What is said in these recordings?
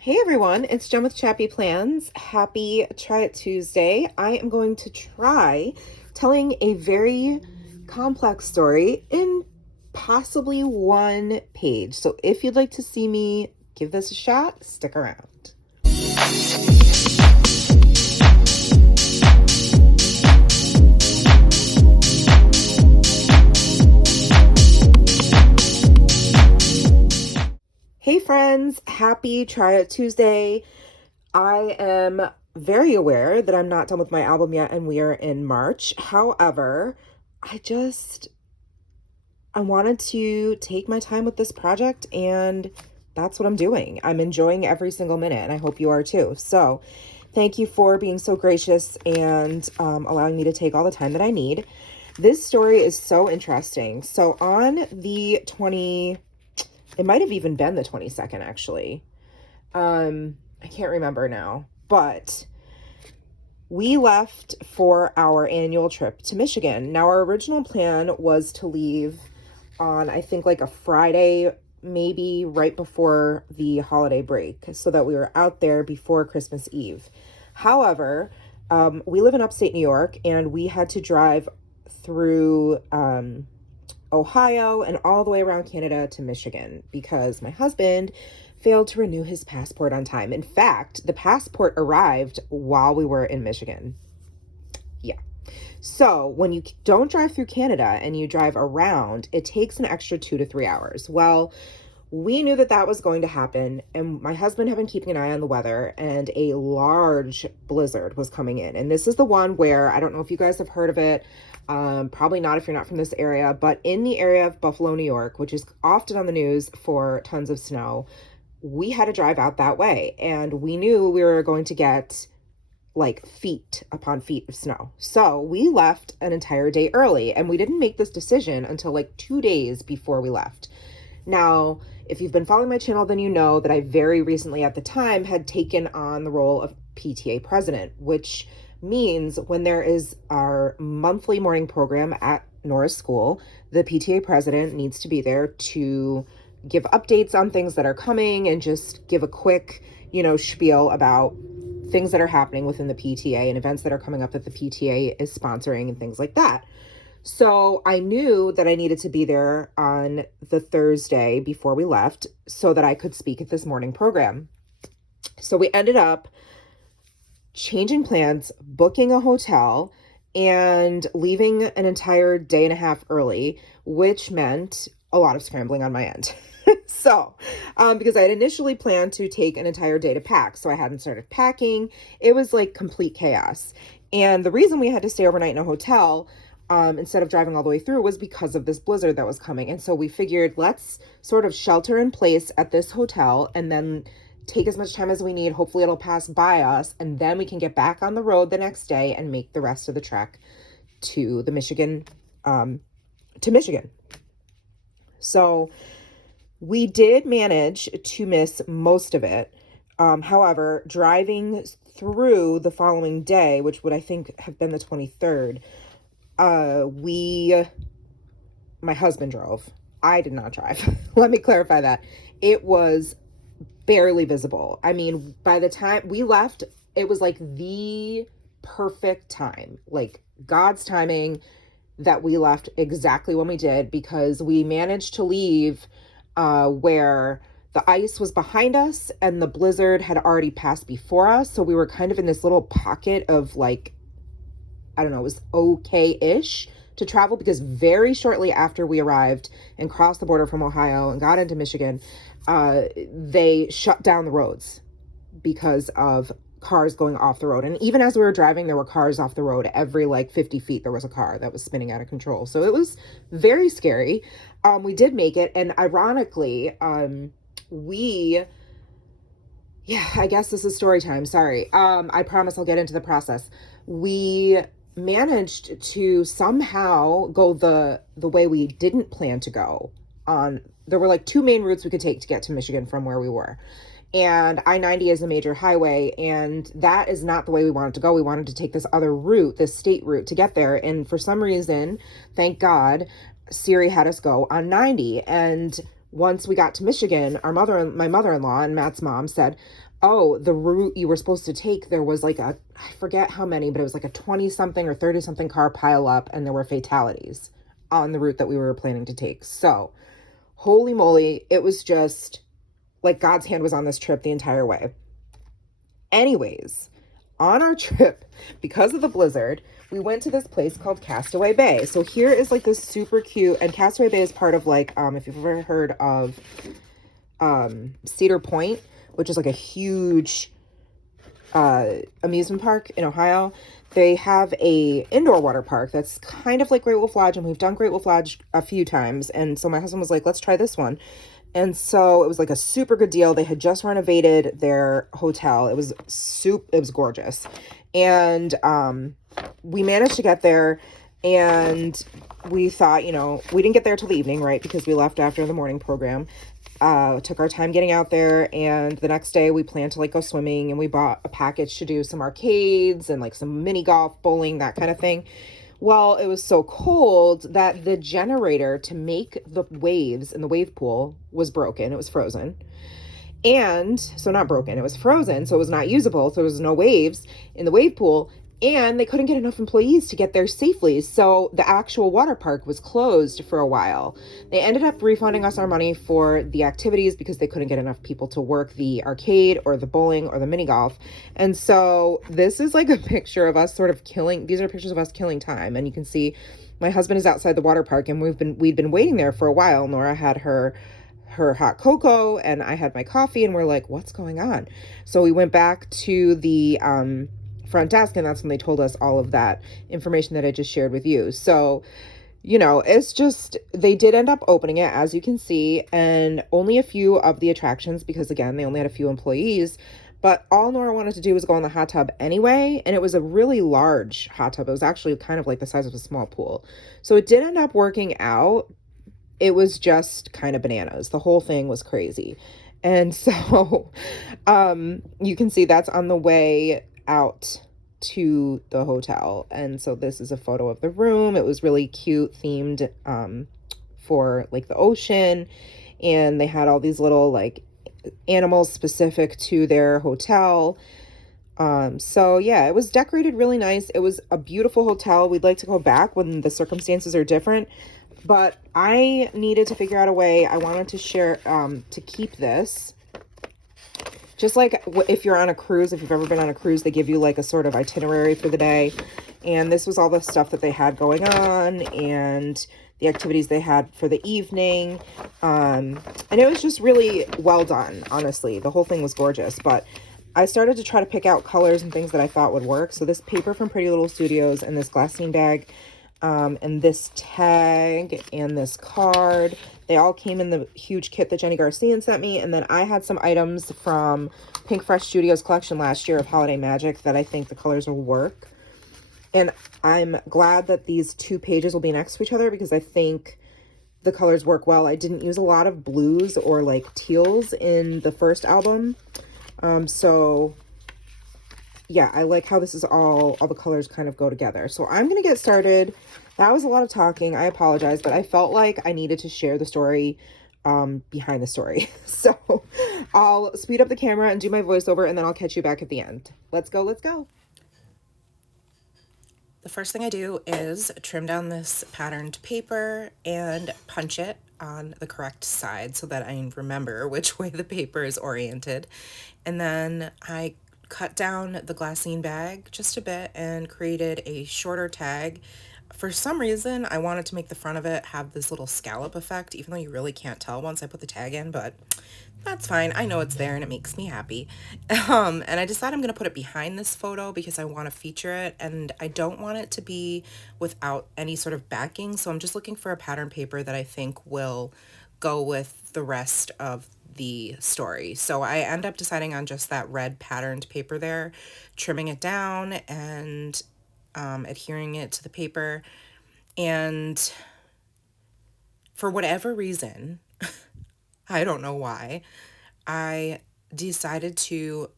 Hey everyone, it's Jen with ChappyPlans. Happy Try It Tuesday. I am going to try telling a very complex story in possibly one page. So if you'd like to see me give this a shot, stick around. Hey friends, happy Try It Tuesday. I am very aware that I'm not done with my album yet and we are in March. However, I wanted to take my time with this project and that's what I'm doing. I'm enjoying every single minute and I hope you are too. So thank you for being so gracious and allowing me to take all the time that I need. This story is so interesting. So on the it might have even been the 22nd actually. I can't remember now, but we left for our annual trip to Michigan. Now, our original plan was to leave on, I think, like a Friday, maybe right before the holiday break, so that we were out there before Christmas Eve. However, we live in upstate New York, and we had to drive through Ohio and all the way around Canada to Michigan because my husband failed to renew his passport on time. In fact, the passport arrived while we were in Michigan. Yeah. So when you don't drive through Canada and you drive around, it takes an extra 2 to 3 hours. Well, we knew that that was going to happen, and my husband had been keeping an eye on the weather, and a large blizzard was coming in. And this is the one where, I don't know if you guys have heard of it, probably not if you're not from this area, but in the area of Buffalo, New York, which is often on the news for tons of snow, we had to drive out that way, and we knew we were going to get like feet upon feet of snow. So we left an entire day early, and we didn't make this decision until like 2 days before we left. Now, if you've been following my channel, then you know that I very recently at the time had taken on the role of PTA president, which means when there is our monthly morning program at Nora's school, the PTA president needs to be there to give updates on things that are coming and just give a quick, spiel about things that are happening within the PTA and events that are coming up that the PTA is sponsoring and things like that. So I knew that I needed to be there on the Thursday before we left so that I could speak at this morning program. So we ended up changing plans, booking a hotel, and leaving an entire day and a half early, which meant a lot of scrambling on my end. So, because I had initially planned to take an entire day to pack, so I hadn't started packing. It was like complete chaos. And the reason we had to stay overnight in a hotel, instead of driving all the way through, was because of this blizzard that was coming. And so we figured, let's sort of shelter in place at this hotel and then take as much time as we need. Hopefully it'll pass by us, and then we can get back on the road the next day and make the rest of the trek to the Michigan. So we did manage to miss most of it. However, driving through the following day, which would I think have been the 23rd, my husband drove. I did not drive. Let me clarify that. It was barely visible. I mean, by the time we left, it was like the perfect time, like God's timing, that we left exactly when we did, because we managed to leave where the ice was behind us and the blizzard had already passed before us. So we were kind of in this little pocket of like, I don't know, it was okay-ish to travel, because very shortly after we arrived and crossed the border from Ohio and got into Michigan, they shut down the roads because of cars going off the road. And even as we were driving, there were cars off the road. Every like 50 feet, there was a car that was spinning out of control. So it was very scary. We did make it. And ironically, I guess this is story time. Sorry. I promise I'll get into the process. We managed to somehow go the way we didn't plan to go on. There were like 2 main routes we could take to get to Michigan from where we were. And I-90 is a major highway, and that is not the way we wanted to go. We wanted to take this other route, this state route, to get there. And for some reason, thank God, Siri had us go on 90. And once we got to Michigan, my mother-in-law and Matt's mom said, oh, the route you were supposed to take, there was like I forget how many, but it was like a 20 something or 30 something car pile up, and there were fatalities on the route that we were planning to take. So holy moly, it was just like God's hand was on this trip the entire way. Anyways, on our trip, because of the blizzard, we went to this place called Castaway Bay. So here is like this super cute, and Castaway Bay is part of like, if you've ever heard of Cedar Point, which is like a huge amusement park in Ohio. They have a indoor water park that's kind of like Great Wolf Lodge, and we've done Great Wolf Lodge a few times. And so my husband was like, let's try this one. And so it was like a super good deal. They had just renovated their hotel. It was gorgeous. And we managed to get there, and we thought, you know, we didn't get there till the evening, right? Because we left after the morning program. Took our time getting out there, and the next day we planned to like go swimming, and we bought a package to do some arcades and like some mini golf, bowling, that kind of thing. Well, it was so cold that the generator to make the waves in the wave pool was broken. It was frozen. And so not broken, it was frozen, so it was not usable. So there was no waves in the wave pool, and they couldn't get enough employees to get there safely. So the actual water park was closed for a while. They ended up refunding us our money for the activities because they couldn't get enough people to work the arcade or the bowling or the mini golf. And so this is like a picture of us sort of these are pictures of us killing time. And you can see my husband is outside the water park, and we'd been waiting there for a while. Nora had her hot cocoa, and I had my coffee, and we're like, what's going on? So we went back to the front desk, and that's when they told us all of that information that I just shared with you. So, you know, it's just, they did end up opening it, as you can see, and only a few of the attractions, because again, they only had a few employees. But all Nora wanted to do was go in the hot tub anyway, and it was a really large hot tub. It was actually kind of like the size of a small pool. So it did end up working out. It was just kind of bananas. The whole thing was crazy. And so you can see that's on the way out to the hotel. And so this is a photo of the room. It was really cute, themed for like the ocean. And they had all these little like animals specific to their hotel. So yeah, it was decorated really nice. It was a beautiful hotel. We'd like to go back when the circumstances are different. But I needed to figure out a way. I wanted to share, to keep this. Just like if you're on a cruise, if you've ever been on a cruise, they give you like a sort of itinerary for the day. And this was all the stuff that they had going on and the activities they had for the evening. And it was just really well done, honestly. The whole thing was gorgeous. But I started to try to pick out colors and things that I thought would work. So this paper from Pretty Little Studios and this glassine bag, and this tag and this card, they all came in the huge kit that Jenny Garcia sent me. And then I had some items from Pink Fresh Studios collection last year of Holiday Magic that I think the colors will work. And I'm glad that these two pages will be next to each other because I think the colors work well. I didn't use a lot of blues or like teals in the first album. So yeah, I like how this is all the colors kind of go together. So I'm going to get started. That was a lot of talking. I apologize, but I felt like I needed to share the story behind the story. So I'll speed up the camera and do my voiceover, and then I'll catch you back at the end. Let's go, let's go. The first thing I do is trim down this patterned paper and punch it on the correct side so that I remember which way the paper is oriented. And then I cut down the glassine bag just a bit and created a shorter tag. For some reason, I wanted to make the front of it have this little scallop effect, even though you really can't tell once I put the tag in, but that's fine. I know it's there and it makes me happy. And I decided I'm going to put it behind this photo because I want to feature it, and I don't want it to be without any sort of backing. So I'm just looking for a pattern paper that I think will go with the rest of the story. So I end up deciding on just that red patterned paper there, trimming it down and adhering it to the paper. And for whatever reason, I don't know why, I decided to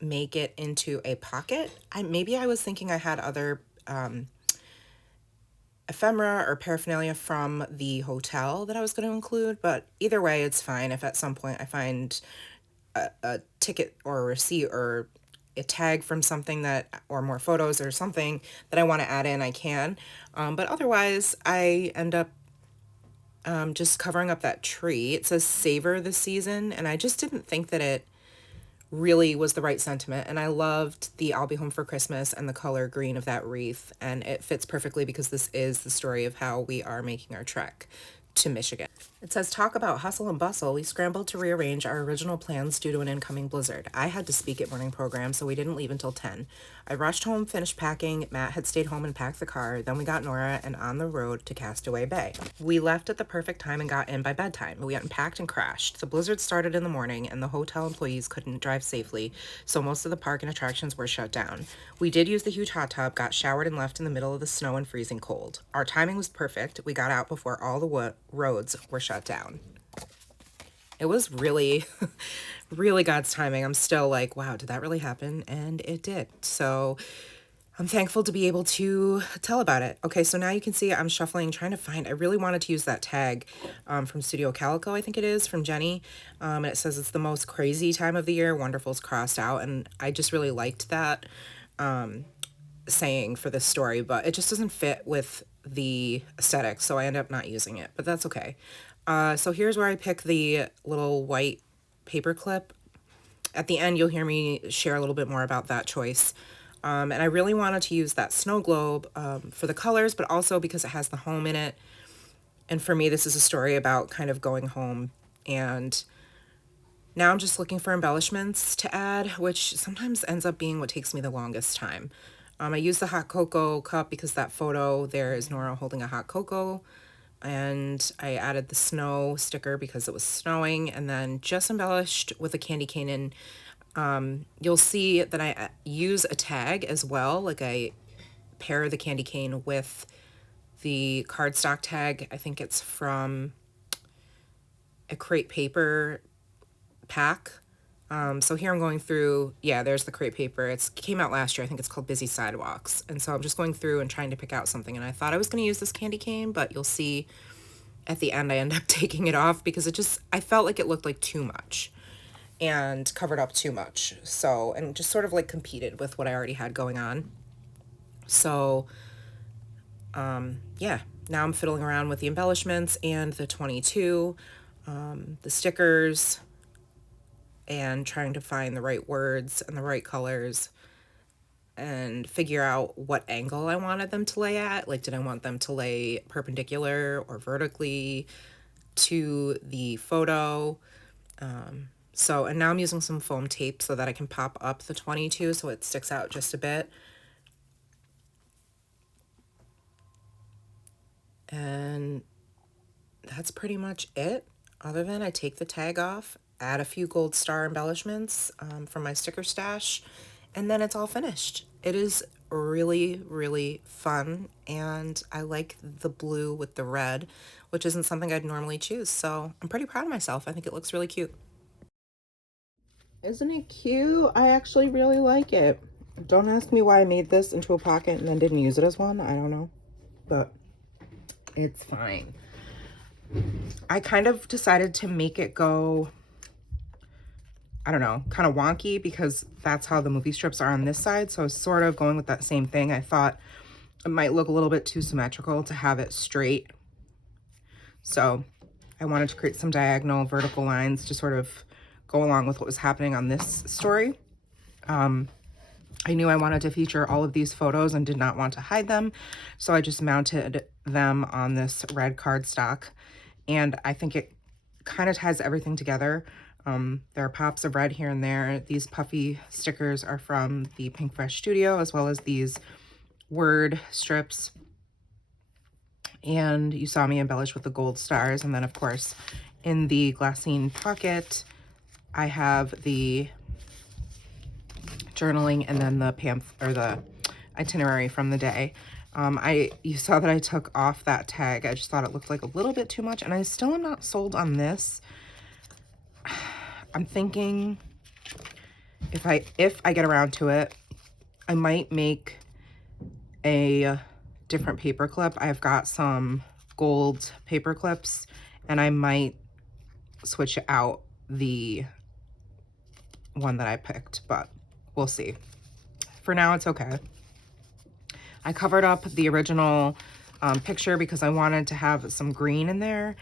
make it into a pocket. Maybe I was thinking I had other ephemera or paraphernalia from the hotel that I was going to include, but either way, it's fine if at some point I find a ticket or a receipt or a tag from something that, or more photos or something that I want to add in, I can. But otherwise, I end up just covering up that tree. It says savor the season, and I just didn't think that it really was the right sentiment. And I loved the I'll be home for Christmas and the color green of that wreath, and it fits perfectly because this is the story of how we are making our trek to Michigan. It says, talk about hustle and bustle. We scrambled to rearrange our original plans due to an incoming blizzard. I had to speak at morning program, so we didn't leave until 10. I rushed home, finished packing. Matt had stayed home and packed the car. Then we got Nora and on the road to Castaway Bay. We left at the perfect time and got in by bedtime. We unpacked and crashed. The blizzard started in the morning and the hotel employees couldn't drive safely, so most of the park and attractions were shut down. We did use the huge hot tub, got showered and left in the middle of the snow and freezing cold. Our timing was perfect. We got out before all the roads were shut down. It was really, really God's timing. I'm still like, wow, did that really happen? And it did. So I'm thankful to be able to tell about it. Okay, so now you can see I'm shuffling, trying to find, I really wanted to use that tag from Studio Calico, I think it is, from Jenny. And it says it's the most crazy time of the year. Wonderful's crossed out. And I just really liked that saying for this story, but it just doesn't fit with the aesthetic, so I end up not using it, but that's okay. So here's where I pick the little white paper clip. At the end, you'll hear me share a little bit more about that choice. And I really wanted to use that snow globe for the colors, but also because it has the home in it. And for me, this is a story about kind of going home. And now I'm just looking for embellishments to add, which sometimes ends up being what takes me the longest time. I use the hot cocoa cup because that photo there is Nora holding a hot cocoa. And I added the snow sticker because it was snowing, and then just embellished with a candy cane. And you'll see that I use a tag as well, like I pair the candy cane with the cardstock tag. I think it's from a Create Paper pack. So here I'm going through, yeah, there's the crepe paper. It came out last year. I think it's called Busy Sidewalks. And so I'm just going through and trying to pick out something. And I thought I was going to use this candy cane, but you'll see at the end I end up taking it off because I felt like it looked like too much and covered up too much. So, and just sort of like competed with what I already had going on. So, yeah, now I'm fiddling around with the embellishments and the 22, the stickers, and trying to find the right words and the right colors and figure out what angle I wanted them to lay at. Like, did I want them to lay perpendicular or vertically to the photo? So, and now I'm using some foam tape so that I can pop up the 22 so it sticks out just a bit. And that's pretty much it. Other than I take the tag off, add a few gold star embellishments from my sticker stash, and then it's all finished. It is really, really fun, and I like the blue with the red, which isn't something I'd normally choose, so I'm pretty proud of myself. I think it looks really cute. Isn't it cute? I actually really like it. Don't ask me why I made this into a pocket and then didn't use it as one. I don't know, but it's fine. I kind of decided to make it go, I don't know, kind of wonky because that's how the movie strips are on this side. So I was sort of going with that same thing. I thought it might look a little bit too symmetrical to have it straight. So I wanted to create some diagonal vertical lines to sort of go along with what was happening on this story. I knew I wanted to feature all of these photos and did not want to hide them. So I just mounted them on this red cardstock. And I think it kind of ties everything together. There are pops of red here and there. These puffy stickers are from the Pink Fresh Studio, as well as these word strips. And you saw me embellish with the gold stars. And then, of course, in the glassine pocket, I have the journaling and then the the itinerary from the day. You saw that I took off that tag. I just thought it looked like a little bit too much, and I still am not sold on this. I'm thinking if I get around to it, I might make a different paper clip. I've got some gold paper clips, and I might switch out the one that I picked, but we'll see. For now, it's okay. I covered up the original picture because I wanted to have some green in there,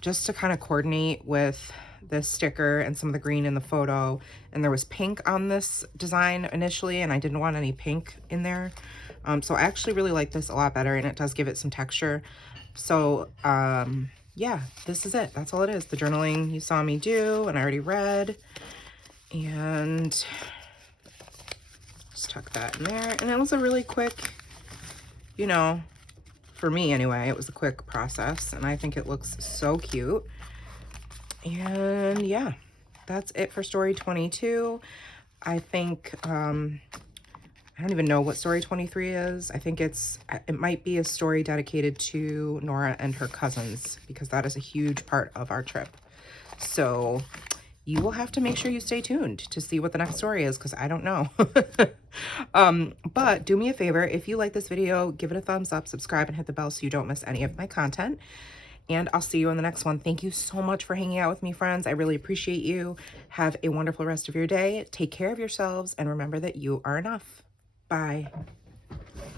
just to kind of coordinate with this sticker and some of the green in the photo. And there was pink on this design initially, and I didn't want any pink in there. So I actually really like this a lot better, and it does give it some texture. So yeah, this is it. That's all it is. The journaling you saw me do, and I already read. And just tuck that in there. And it was a really quick, you know, for me anyway, it was a quick process, and I think it looks so cute. And yeah, that's it for story 22. I think, I don't even know what story 23 is. I think it might be a story dedicated to Nora and her cousins, because that is a huge part of our trip. So you will have to make sure you stay tuned to see what the next story is, because I don't know. But do me a favor, if you like this video, give it a thumbs up, subscribe, and hit the bell so you don't miss any of my content. And I'll see you in the next one. Thank you so much for hanging out with me, friends. I really appreciate you. Have a wonderful rest of your day. Take care of yourselves, and remember that you are enough. Bye.